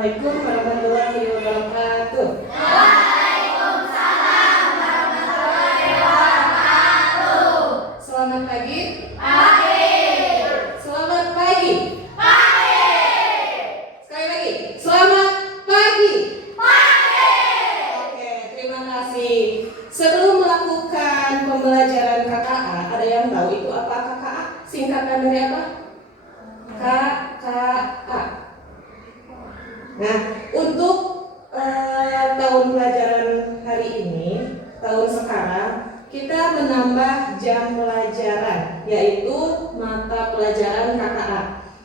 Assalamualaikum warahmatullahi wabarakatuh. Waalaikumsalam warahmatullahi wabarakatuh. Selamat pagi. Pagi. Selamat pagi. Pagi. Sekali lagi. Selamat pagi. Pagi. Oke, terima kasih. Sebelum melakukan pembelajaran KKA, ada yang tahu itu apa KKA? Singkatan dari apa? KKA. Nah, untuk tahun pelajaran hari ini, tahun sekarang, kita menambah jam pelajaran, yaitu mata pelajaran KKA.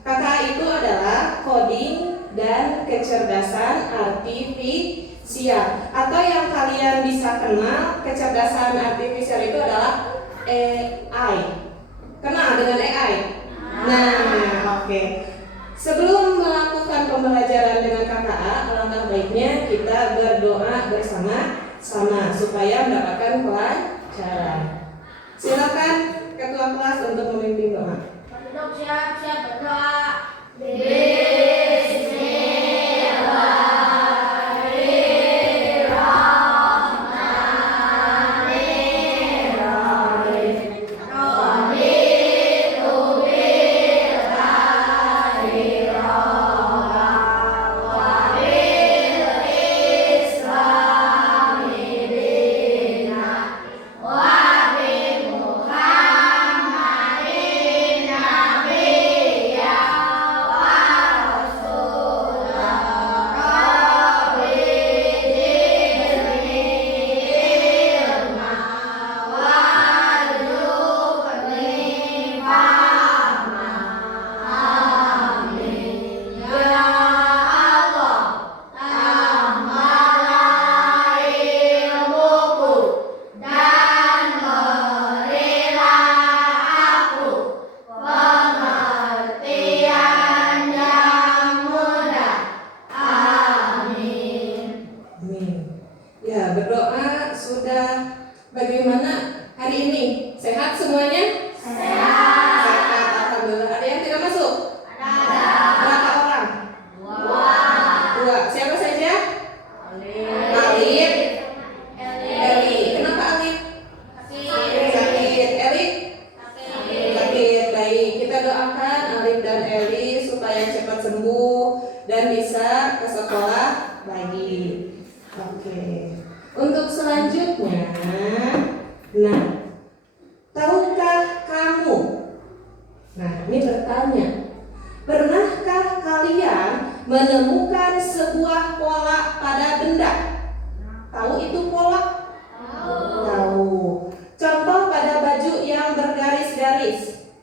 KKA itu adalah coding dan kecerdasan artifisial, atau yang kalian bisa kenal, kecerdasan artifisial itu adalah AI. Kenal dengan AI? Nah, oke. Sebelum melakukan pembelajaran dengan KKA, alangkah baiknya kita berdoa bersama-sama supaya mendapatkan pelajaran. Silakan ketua kelas untuk memimpin doa. Duduk siap berdoa. Ya, berdoa sudah. Bagaimana hari ini? Sehat semuanya? Sehat. Sehat, alhamdulillah. Ada yang tidak masuk? Ada. Berapa orang? Dua. Siapa saja? Alif. Eli. Kenapa Alif? Sakit. Eli? Sakit. Baik, kita doakan Alif dan Eli supaya cepat sembuh dan bisa ke sekolah lagi. Oke. Untuk selanjutnya, nah, tahukah kamu? Nah, ini bertanya, pernahkah kalian menemukan sebuah pola pada benda? Tahu itu pola? Tahu. Contoh pada baju yang bergaris-garis.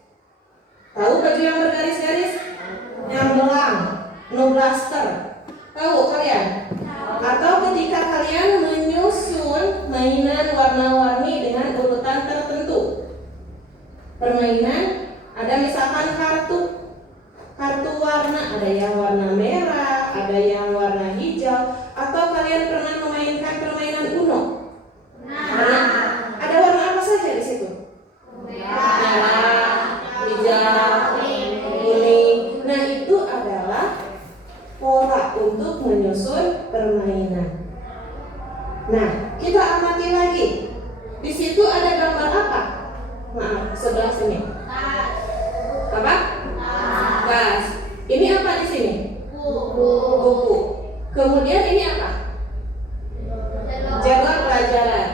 Tahu baju yang bergaris-garis? Yang belang, no blaster. Tahu kalian? Atau ketika kalian menyusun mainan warna-warni dengan urutan tertentu. Permainan ada misalkan kartu warna, ada yang warna merah, ada yang warna hijau. Atau kalian pernah memainkan permainan Uno? Ada warna apa saja di situ? Merah, hijau, kuning. Nah, itu adalah pola untuk menyusun permainan. Nah, kita amati lagi. Di situ ada gambar apa? Maaf, sebelah sini. Apa? Tas. Ini apa di sini? Buku. Kemudian ini apa? Jadwal pelajaran.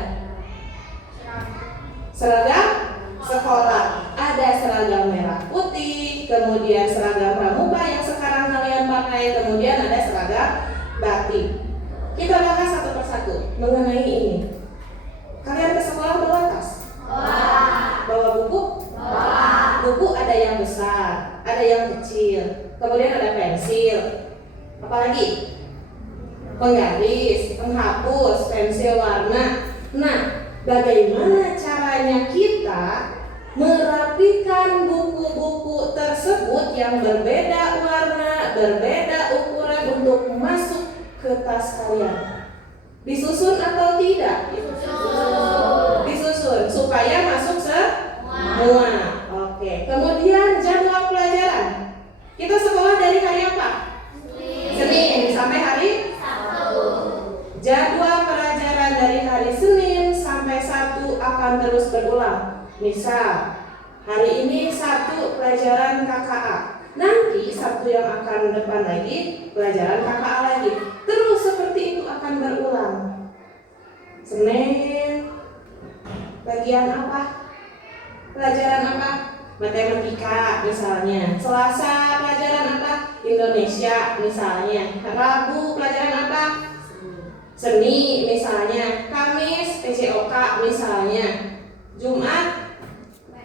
Seragam sekolah. Ada seragam merah putih, kemudian seragam pramuka yang sekarang kalian pakai, kemudian ada seragam batik. Kita bahas satu persatu mengenai ini. Kalian ke sekolah bawa tas? Bawa buku? Buku ada yang besar, ada yang kecil, kemudian ada pensil. Apalagi? Penggaris, penghapus, pensil warna. Nah, bagaimana caranya kita merapikan buku-buku tersebut yang berbeda warna, berbeda ukuran untuk masuk ke tas kalian? Disusun atau tidak? Disusun supaya masuk semua. Oke. Kemudian jadwal pelajaran. Kita sekolah dari hari apa? Senin sampai hari Sabtu. Jadwal pelajaran dari hari Senin sampai Sabtu akan terus berulang. Misal, hari ini Sabtu pelajaran KKA. Nanti Sabtu yang akan depan lagi pelajaran KKA lagi. Terus seperti itu akan berulang. Senin bagian apa? Pelajaran apa? Matematika misalnya. Selasa pelajaran apa? Indonesia misalnya. Rabu pelajaran apa? Seni misalnya. Kamis PCOK misalnya. Jumat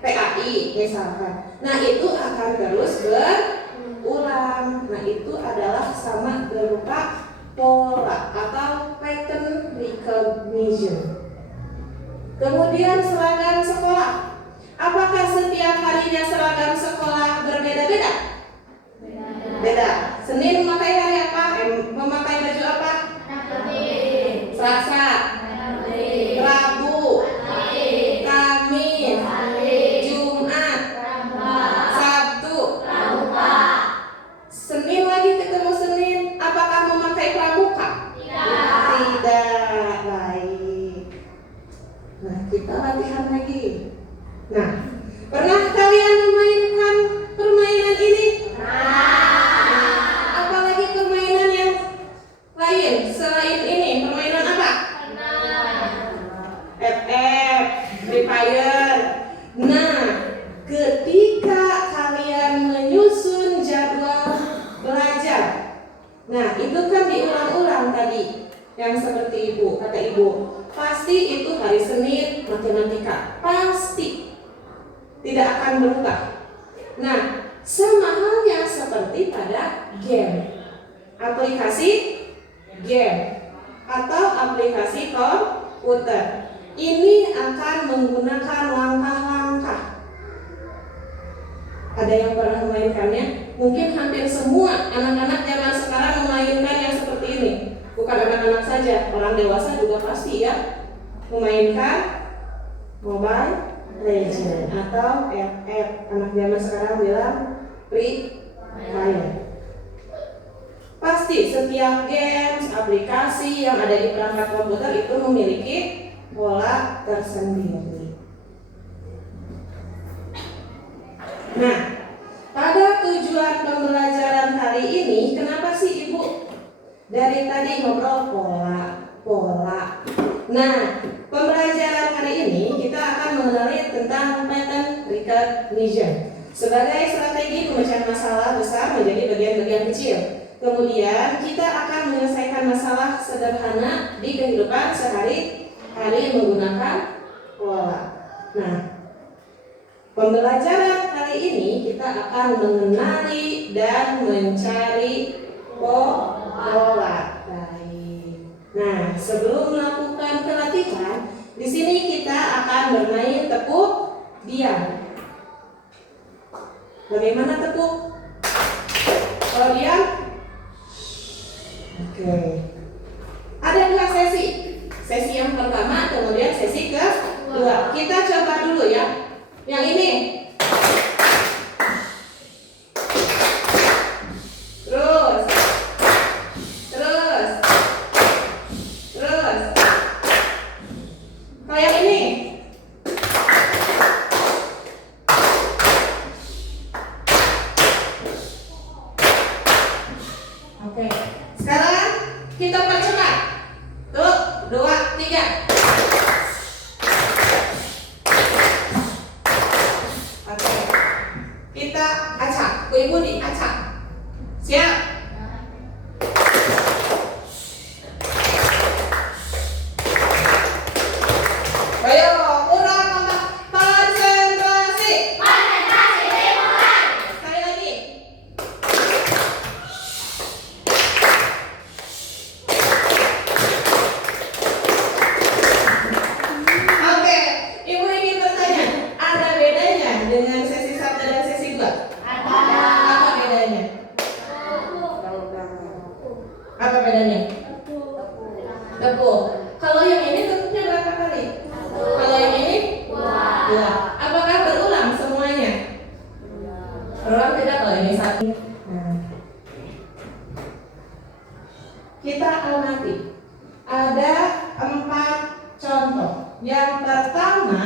PAI misalkan. Nah itu akan terus berulang. Nah itu adalah sama berupa pola atau pattern recognition. Kemudian seragam sekolah. Apakah setiap harinya seragam sekolah berbeda-beda? Beda. Senin memakai hari apa? Memakai baju apa? Selasa, Rabu, Kamis, Jumat, Sabtu, Senin lagi ketemu Senin. Apakah memakai pramuka? Tidak. Baik. Nah, kita latihan lagi. Nah, pernah kalian memainkan permainan ini? Apalagi permainan yang lain selain ini? Permainan apa? FF, Free Fire. Nah, ketika kalian menyusun jadwal belajar, nah itu kan diulang-ulang tadi. Yang seperti ibu, kata ibu, pasti itu hari Senin matematika, pasti tidak akan berubah. Nah, sama halnya seperti pada game, aplikasi game atau aplikasi komputer. Ini akan menggunakan langkah-langkah. Ada yang pernah memainkannya? Mungkin hampir semua anak-anak zaman sekarang memainkan yang seperti ini. Bukan anak-anak saja, orang dewasa juga pasti ya memainkan Mobile Legends atau FF. Anak zaman sekarang bilang Free Fire. Pasti setiap games, aplikasi yang ada di perangkat komputer itu memiliki pola tersendiri. Nah, pada tujuan pembelajaran kali ini, kenapa sih Ibu dari tadi ngobrol pola? Nah, pembelajaran kali ini kita akan mengenali tentang pattern recognition sebagai strategi pemecahan masalah besar menjadi bagian-bagian kecil. Kemudian kita akan menyelesaikan masalah sederhana di kehidupan sehari-hari menggunakan pola. Nah, pembelajaran kali ini kita akan mengenali dan mencari pola. Baik. Nah, sebelum melakukan pelatihan, di sini kita akan bermain tepuk diam. Bagaimana tepuk? Kalau diam? Oke. Ada dua sesi. Sesi yang pertama, kemudian sesi kedua. Kita coba dulu ya. Yang ini. Terus. Kalau yang ini. Oke. Sekarang kita percepat. Tuh, 2, 3. Oke. Kita acak. Ibu diacak. Siap? Ayo, kurang konsentrasi. Sekali lagi. Oke, Ibu ingin bertanya, ada bedanya dengan sesi 1 dan sesi 2? Apa bedanya? Apa bedanya? Tepuk. Kalau yang ini tepuknya berapa kali? Kalau yang ini? 2. Apakah berulang semuanya? Berulang tidak kalau ini 1. Nah. Kita amati. Ada 4 contoh. Yang pertama,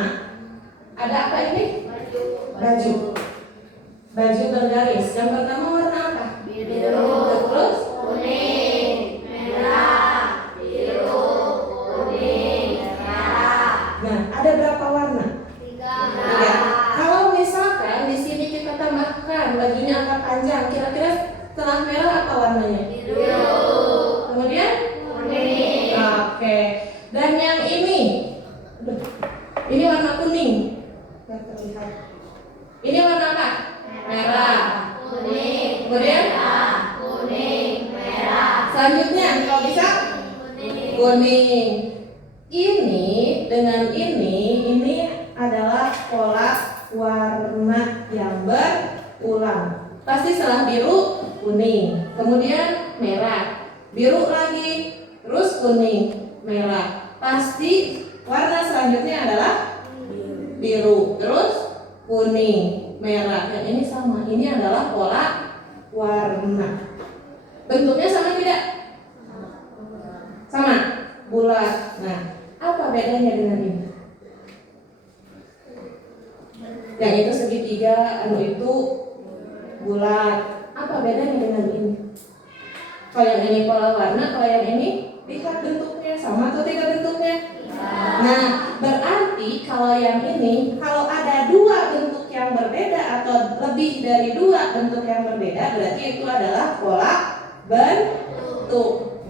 ada apa ini? Baju. Baju bergaris. Yang pertama warna apa? Biru, Terus? kuning, merah, biru, kuning, merah. Nah, ada berapa warna? 3. Kalau misalkan di sini kita tambahkan bajunya agak panjang, kira-kira setelah merah apa warnanya? Biru, Kemudian? kuning, Oke. Dan yang ini? Aduh, ini warna kuning. Nggak terlihat. Ini warna apa? Merah. kuning, Kemudian? merah, kuning, merah, Selanjutnya, kalau bisa? kuning. Kuning. Ini dengan ini adalah pola warna yang berulang. Pasti setelah biru, kuning, kemudian merah, biru lagi, terus kuning, merah. Pasti warna selanjutnya adalah biru, terus kuning, merah. Yang ini sama. Ini adalah pola warna. Bentuknya sama tidak? Sama, bulat. Nah, apa bedanya dengan ini? Yang itu segitiga, itu bulat. Apa bedanya dengan ini? Kalau yang ini pola warna, kalau yang ini lihat bentuknya sama atau tidak bentuknya? Nah, berarti kalau yang ini, kalau ada 2 bentuk yang berbeda atau lebih dari 2 bentuk yang berbeda, berarti itu adalah pola bentuk.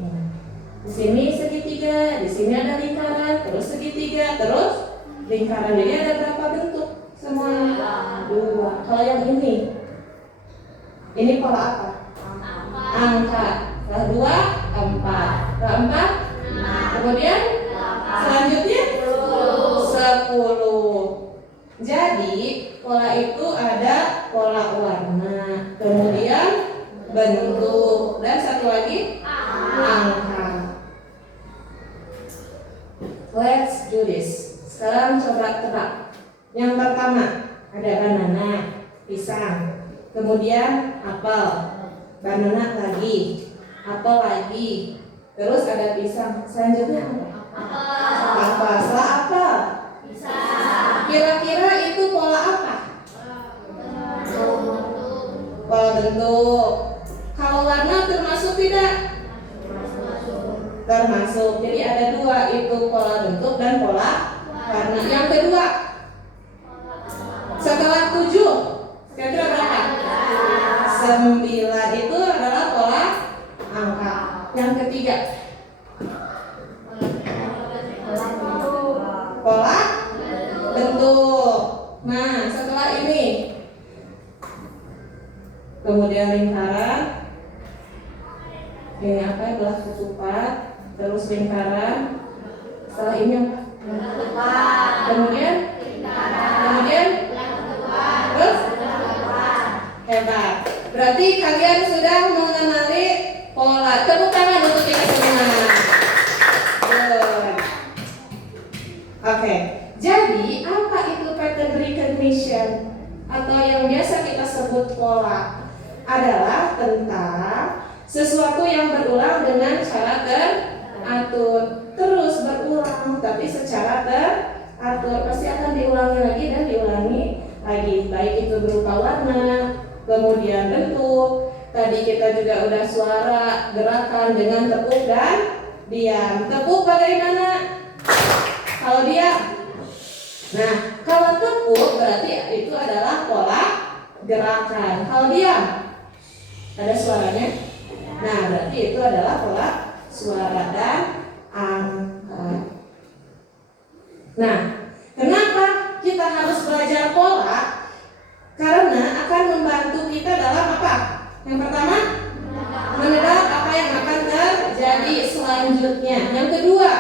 Di sini segitiga, di sini ada lingkaran, terus segitiga, terus lingkaran. Jadi ada berapa bentuk? Semua 2. Kalau yang ini pola apa? Angka. Setelah 2, 4. Setelah 4, kemudian selanjutnya 10. Jadi pola itu ada pola warna, kemudian bentuk, dan satu lagi angka. Let's do this. Sekarang coba tebak. Yang pertama ada banana, pisang, kemudian apel, banana lagi, apel lagi, terus ada pisang. Selanjutnya apa? Apa? Setelah apel, kira-kira itu pola apa? Pola bentuk. Kalau warna termasuk tidak? Termasuk. Jadi ada 2, itu pola bentuk dan pola warna. Yang kedua, setelah 7, kira-kira berapa? 9 itu adalah pola angka. Yang ketiga, pola bentuk. Nah, setelah ini, kemudian lingkaran. Ini apa? Belah ketupat. Terus lingkaran. Setelah ini apa? Kemudian terus hebat. Berarti kalian sudah mengenali pola. Tepuk tangan untuk kita semua. Good. Oke. Jadi apa itu pattern recognition atau yang biasa kita sebut pola? Adalah tentang sesuatu yang berulang dengan cara teratur, terus berulang tapi secara teratur, pasti akan diulangi lagi dan diulangi lagi, baik itu berupa warna, kemudian bentuk. Tadi kita juga udah suara, gerakan dengan tepuk dan diam. Tepuk bagaimana? Kalau diam. Nah, kalau tepuk berarti itu adalah pola gerakan. Kalau diam, ada suaranya. Nah, berarti itu adalah pola suara dan angka. Nah, kenapa kita harus belajar pola? Karena akan membantu kita dalam apa? Yang pertama, menebak apa yang akan terjadi selanjutnya. Yang kedua,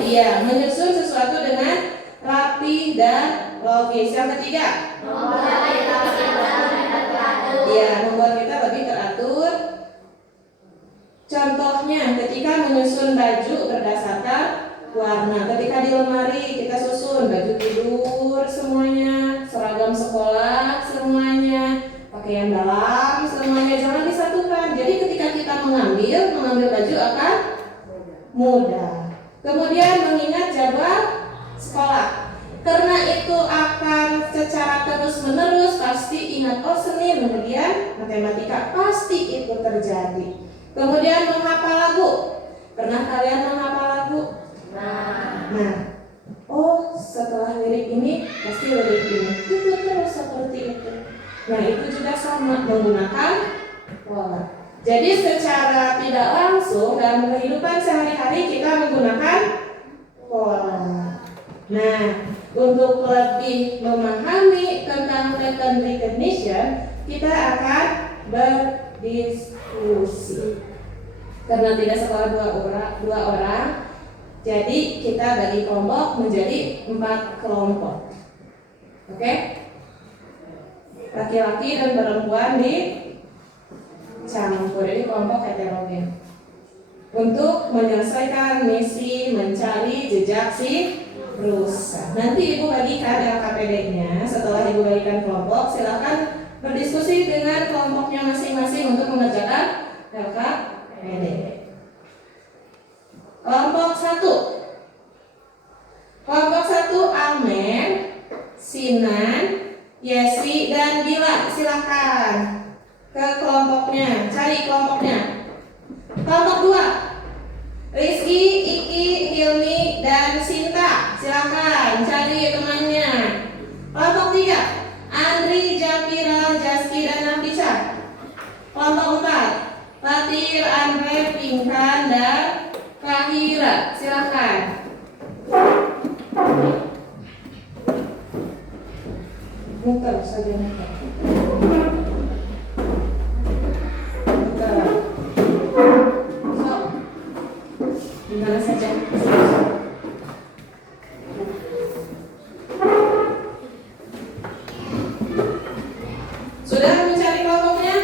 iya, menyusun sesuatu dengan rapi dan logis. Yang ketiga, iya, membuat kita lebih teratur. Contohnya, ketika menyusun baju berdasarkan warna. Ketika di lemari kita susun baju tidur semuanya, seragam sekolah semuanya, pakaian dalam semuanya, jangan disatukan. Jadi mudah. Kemudian mengingat jadwal sekolah. Karena itu akan secara terus-menerus pasti ingat, oh Senin, kemudian matematika, pasti itu terjadi. Kemudian menghafal lagu. Pernah kalian menghafal lagu? Nah, oh setelah lirik ini pasti lirik ini. Itu terus seperti itu. Nah, itu juga sama menggunakan pola. Jadi secara tidak langsung dalam kehidupan sehari-hari kita menggunakan pola. Nah, untuk lebih memahami tentang pattern recognition, kita akan berdiskusi. Karena tidak sekolah dua orang, jadi kita bagi kelompok menjadi 4 kelompok. Oke? Laki-laki dan perempuan dicampur, jadi kelompok heterogen. Untuk menyelesaikan misi mencari jejak si rusa. Nanti Ibu bagikan LKPD-nya. Setelah Ibu bagikan kelompok, silakan berdiskusi dengan kelompoknya masing-masing untuk mengerjakan LKPD. Kelompok 1. Kelompok 1 Amen, Sinan, Yesi, dan Bila. Silakan ke kelompoknya, cari kelompoknya. Kelompok 2 Rizky, Iki, Hilmi, dan Sinta. Silakan cari temannya. Kelompok 3 Andri, Jafira, Jaski, dan Nafisa. Kelompok 4 Fatir, Andre, Pinkan, dan Kahira. Silakan. Muter saja muter. Dimana saja. Sudah mencari kelompoknya?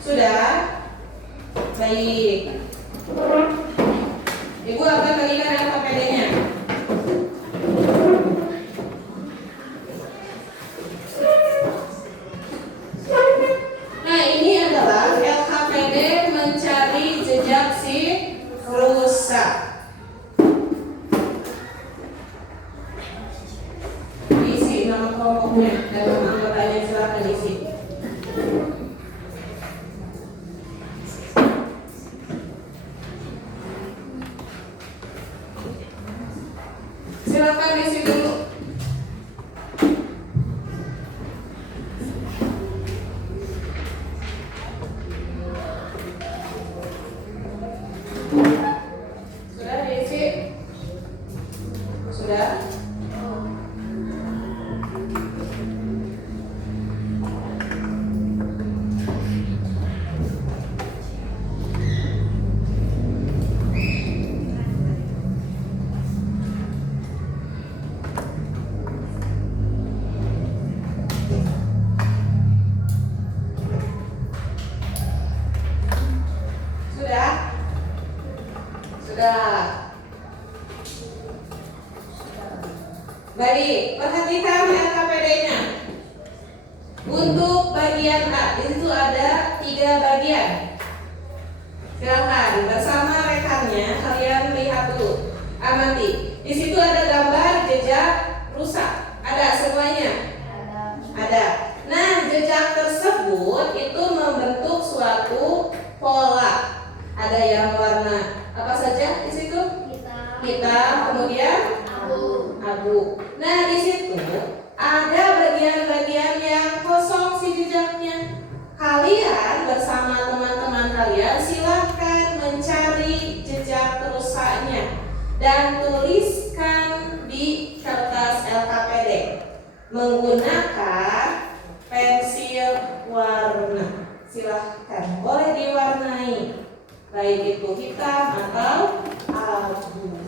Sudah? Baik. Ibu akan bagikan LKPD-nya. Nah, ini adalah LKPD mencari jejak si rusa. Diisi nama kelompoknya dan nama anggotanya, silakan diisi. Silakan diisi dulu. Sudah diisi? Sudah? Sudah? Sudah. Baik, perhatikan LKPD-nya. Untuk bagian A, di situ ada 3 bagian. Silakan bersama rekannya kalian lihat dulu. Amati. Di situ ada gambar jejak rusa. Ada semuanya? Ada. Nah, jejak tersebut itu membentuk suatu pola. Ada yang warna apa saja di situ? Hitam, kemudian abu. Nah, di situ ada bagian-bagian yang kosong si jejaknya. Kalian bersama teman-teman kalian silahkan mencari jejak rusaknya dan tuliskan di kertas LKPD menggunakan pensil warna. Silahkan, boleh diwarnai, baik itu hitam atau abu.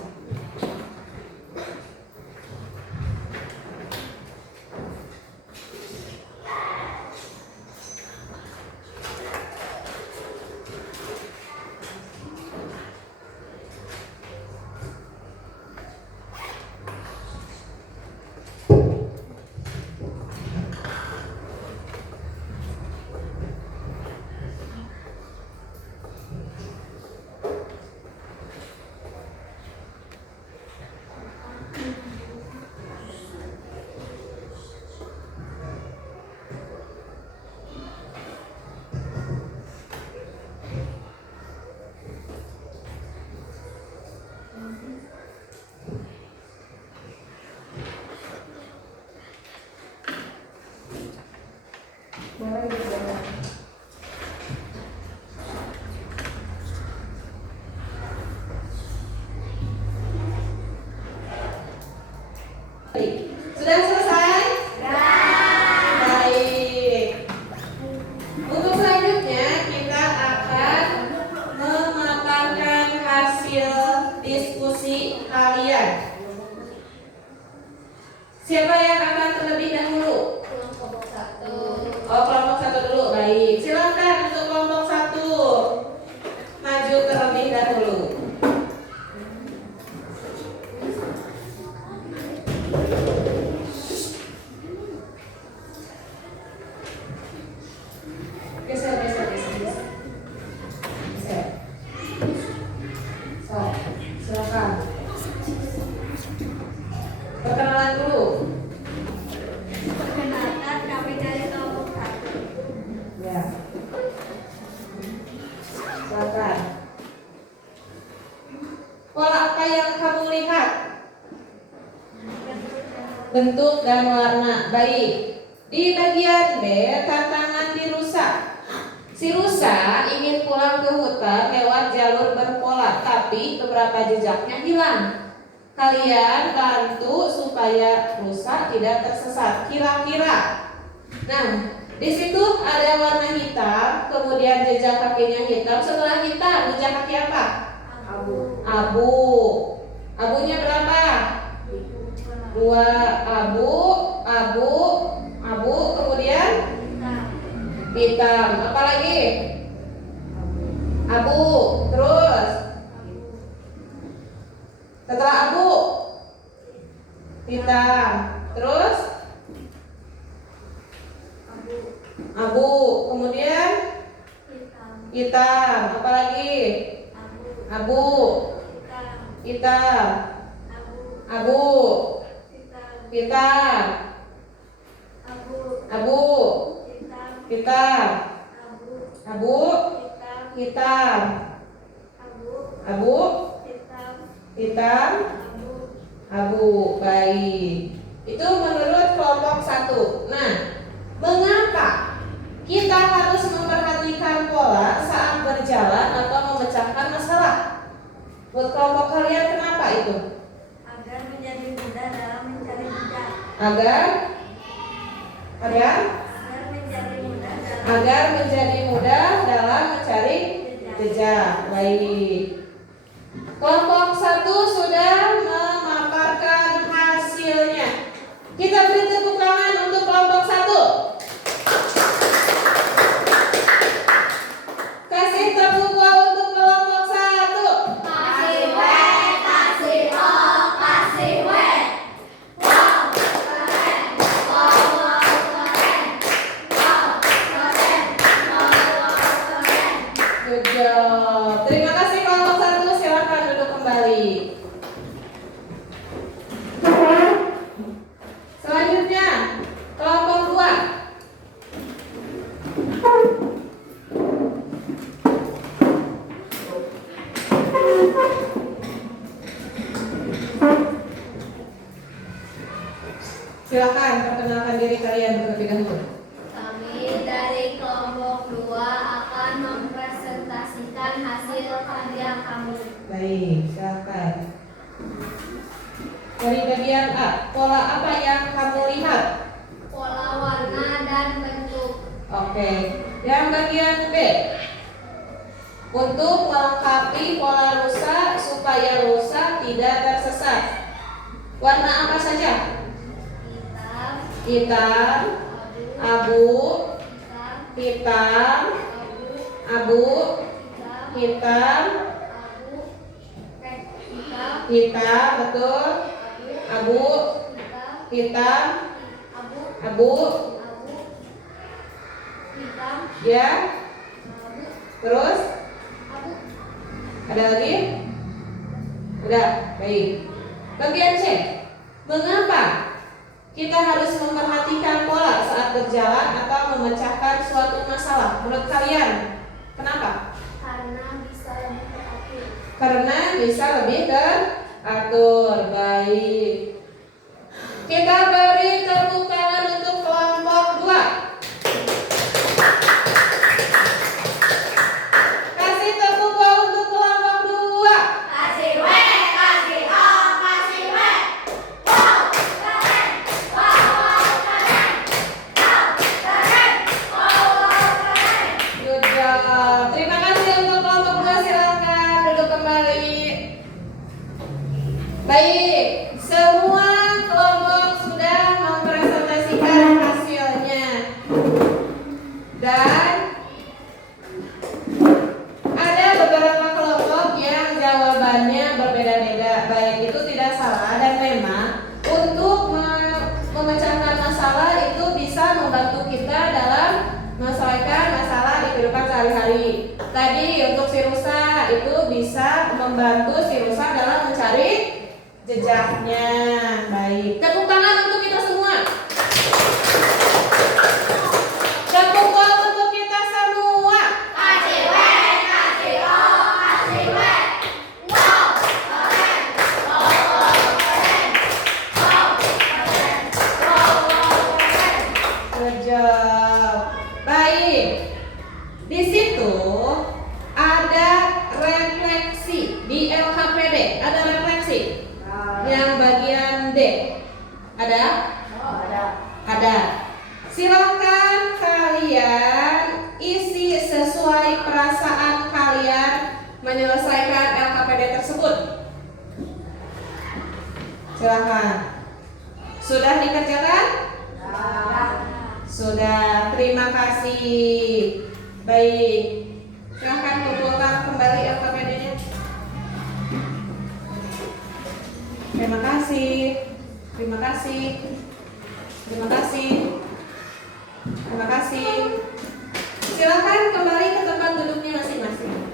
bentuk dan warna. Baik. Di bagian B, tantangan di rusa. Si rusa ingin pulang ke hutan lewat jalur berpola, tapi beberapa jejaknya hilang. Kalian bantu supaya rusa tidak tersesat. Kira-kira. Nah, di situ ada warna hitam, kemudian jejak kakinya hitam. Setelah hitam, jejak kaki apa? Abu. Abunya berapa? 2. Abu, kemudian hitam. Apa lagi? Abu. Terus setelah abu, hitam. Terus abu, kemudian hitam. Apa lagi? Abu, hitam. Abu, hitam. Abu, hitam. Abu, hitam. Abu, hitam. Abu. Baik. Itu menurut kelompok 1. Nah, mengapa kita harus memperhatikan pola saat berjalan atau memecahkan masalah? Buat kelompok kalian kenapa itu? Agar menjadi mudah dalam mencari jejak. Agar menjadi mudah dalam mencari jejak. Baik. Kelompok 1 sudah memaparkan hasilnya. Kita beri tepuk tangan untuk kelompok 1. Kasih tepuk tangan untuk kelompok 1. Kasih W, kasih O, kasih W. Wow, keren. Wow, keren. Wow, keren. Wow, keren. Good job. Terima kasih kelompok 1. Silakan duduk kembali. Selanjutnya kelompok 2. Silakan perkenalkan diri kalian terlebih dahulu. Kami dari kelompok 2 akan mempresentasikan hasil karya kami. Baik, silakan. Dari bagian A, pola apa yang kamu lihat? Pola warna dan bentuk. Oke. Yang bagian B, untuk melengkapi pola rusa supaya rusa tidak tersesat. Warna apa saja? Hitam, Hitam, abu, hitam, hitam, abu, hitam, hitam, hitam, hitam, betul. Abu, hitam, abu, hitam, ya. Terus ada lagi? Udah, baik. Bagian C, mengapa kita harus memperhatikan pola saat berjalan atau memecahkan suatu masalah? Menurut kalian, kenapa? Karena bisa lebih teratur. Baik. Kita beri tepuk tangan untuk kelompok 2. Kasih tepuk tangan untuk kelompok 2. kasih W, kasih O, kasih W. Wow, keren. Wow, keren. Wow, keren. Wow, keren. Good job. Terima kasih untuk kelompok 2. Silakan duduk kembali. Baik, semua kelompok sudah mempresentasikan hasilnya. Dan ada beberapa kelompok yang jawabannya berbeda-beda. Baik, itu tidak salah dan memang untuk memecahkan masalah itu bisa membantu kita dalam menyelesaikan masalah di kehidupan sehari-hari. Tadi untuk si rusa itu bisa membantu si rusa dalam mencari jejaknya. Baik, tepuk tangan untuk kita semua. Tepuk tangan untuk kita semua. Kasih W, kasih O, kasih W. Wow, keren. Wow, keren. Wow, keren. Ada? Ada. Silakan kalian isi sesuai perasaan kalian menyelesaikan LKPD tersebut. Silakan. Sudah dikerjakan? Sudah. Terima kasih. Baik. Silakan kumpulkan kembali LKPD-nya. Terima kasih. Terima kasih. Terima kasih. Terima kasih. Silakan kembali ke tempat duduknya masing-masing.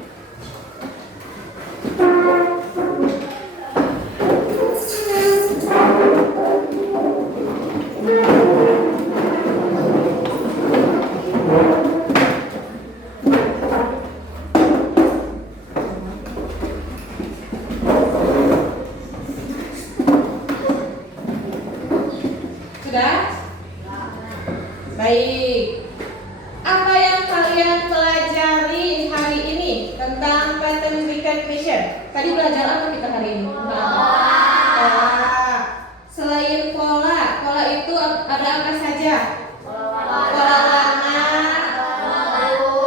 Sudah? Baik. Apa yang kalian pelajari hari ini tentang pattern recognition? Tadi belajar apa kita hari ini? Pola. Selain pola, pola itu ada apa saja? Pola warna,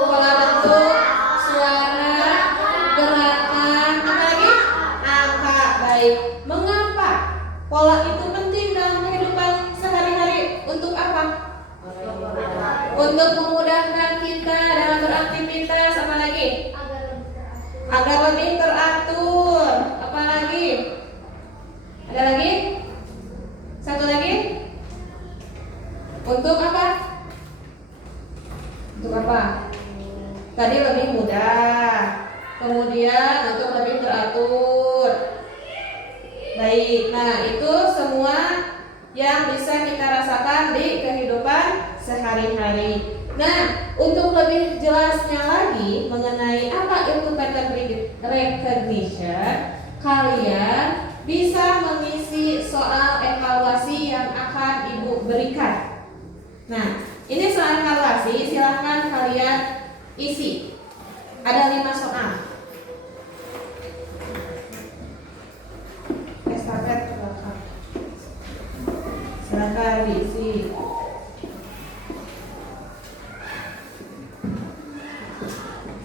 pola bentuk, suara, gerakan, apa lagi? Angka. Baik. Mengapa pola itu penting dalam kehidupan sehari-hari? Untuk apa? Untuk memudahkan kita dalam beraktivitas. Apa lagi? Agar lebih teratur. Apa lagi? Ada lagi? Satu lagi? Untuk apa? Untuk apa? Tadi lebih mudah. Kemudian untuk lebih teratur. Baik. Nah, itu semua yang bisa kita rasakan di kehidupan sehari-hari. Nah, untuk lebih jelasnya lagi mengenai apa itu pattern recognition, kalian bisa mengisi soal evaluasi yang akan Ibu berikan. Nah, ini soal evaluasi, silahkan kalian isi. Ada 5 soal. Estafet ke belakang. Silahkan diisi.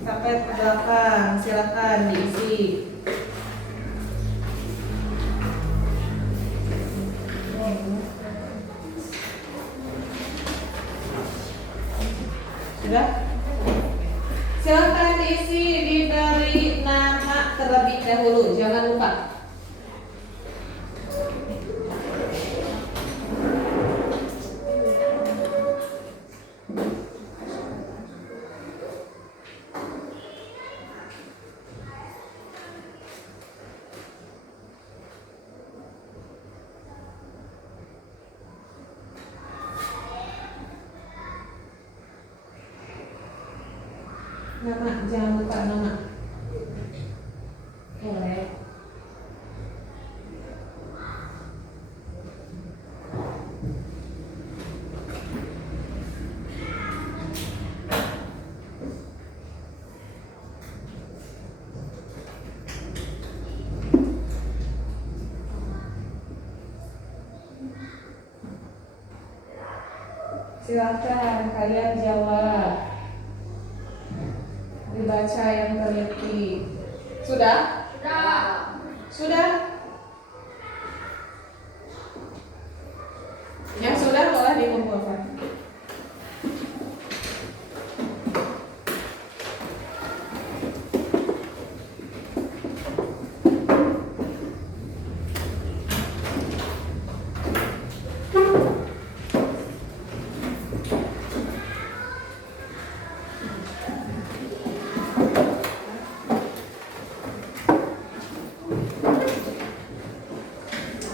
Estafet ke belakang, silahkan diisi. Sudah? Silahkan diisi, diberi nama terlebih dahulu, jangan lupa. Nama, jangan lupa nama. Boleh. Silakan kalian jawab. Dibaca yang teliti. Sudah? Sudah? Yang sudah boleh dikumpulkan.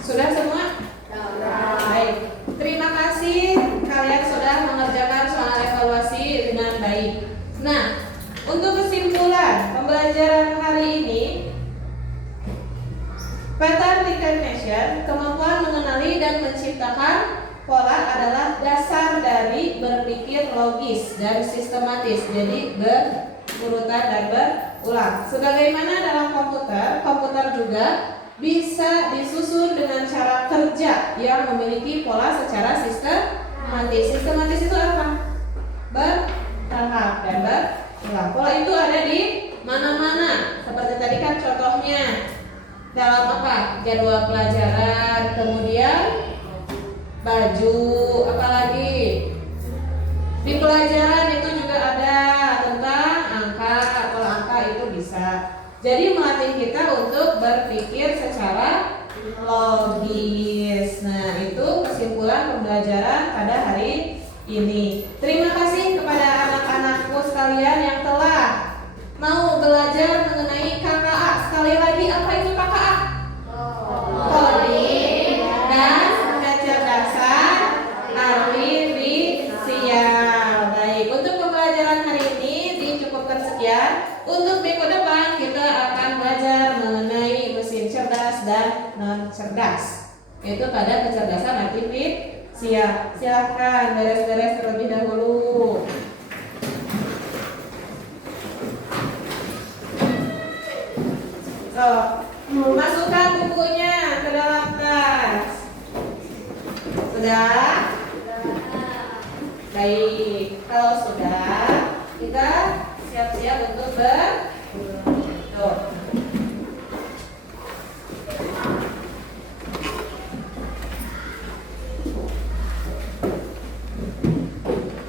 Sudah semua? Baik. Terima kasih kalian sudah mengerjakan soal evaluasi dengan baik. Nah, untuk kesimpulan pembelajaran hari ini, pattern recognition, kemampuan mengenali dan menciptakan pola adalah dasar dari berpikir logis dan sistematis. Jadi berurutan dan berulang. Sebagaimana dalam komputer juga bisa disusun dengan cara kerja yang memiliki pola secara sistematis. Sistematis itu apa? Bertahap dan berulang. Pola itu ada di mana-mana. Seperti tadi kan contohnya dalam apa? Jadwal pelajaran, kemudian baju, apalagi di pelajaran itu juga ada tentang angka. Pola angka itu bisa. Jadi melatih kita untuk berpikir secara logis. Nah, itu kesimpulan pembelajaran pada hari ini. Terima kasih kepada anak-anakku sekalian yang telah mau belajar mengenai KKA. Sekali lagi, apa itu KKA? Coding dan kecerdasan artifisial. Baik, untuk pembelajaran hari ini dicukupkan sekian. Untuk minggu depan kita akan belajar mengenai mesin cerdas dan non cerdas. Itu pada kecerdasan artifisial. Silakan beres-beres terlebih dahulu. So, masukkan bukunya ke dalam tas. Sudah? Baik, kalau sudah, kita siap-siap untuk tuh.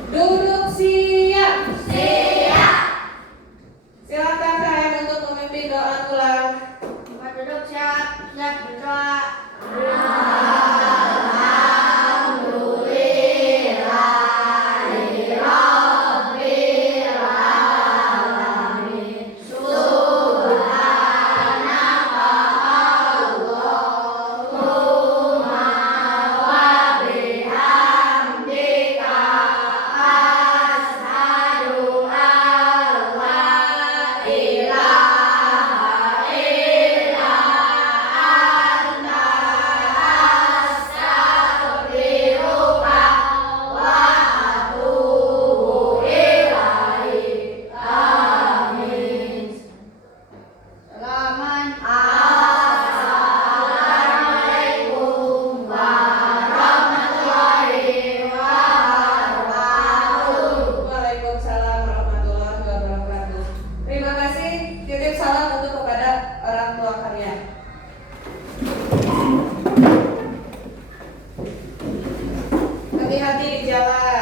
Duduk siap. Siap. Silakan saya untuk memimpin doa ulang. Tempat duduk siap. Siap berdoa. Waalaikumsalam warahmatullahi wabarakatuh. Terima kasih. Titip salam untuk kepada orang tua kalian. Hati-hati di jalan.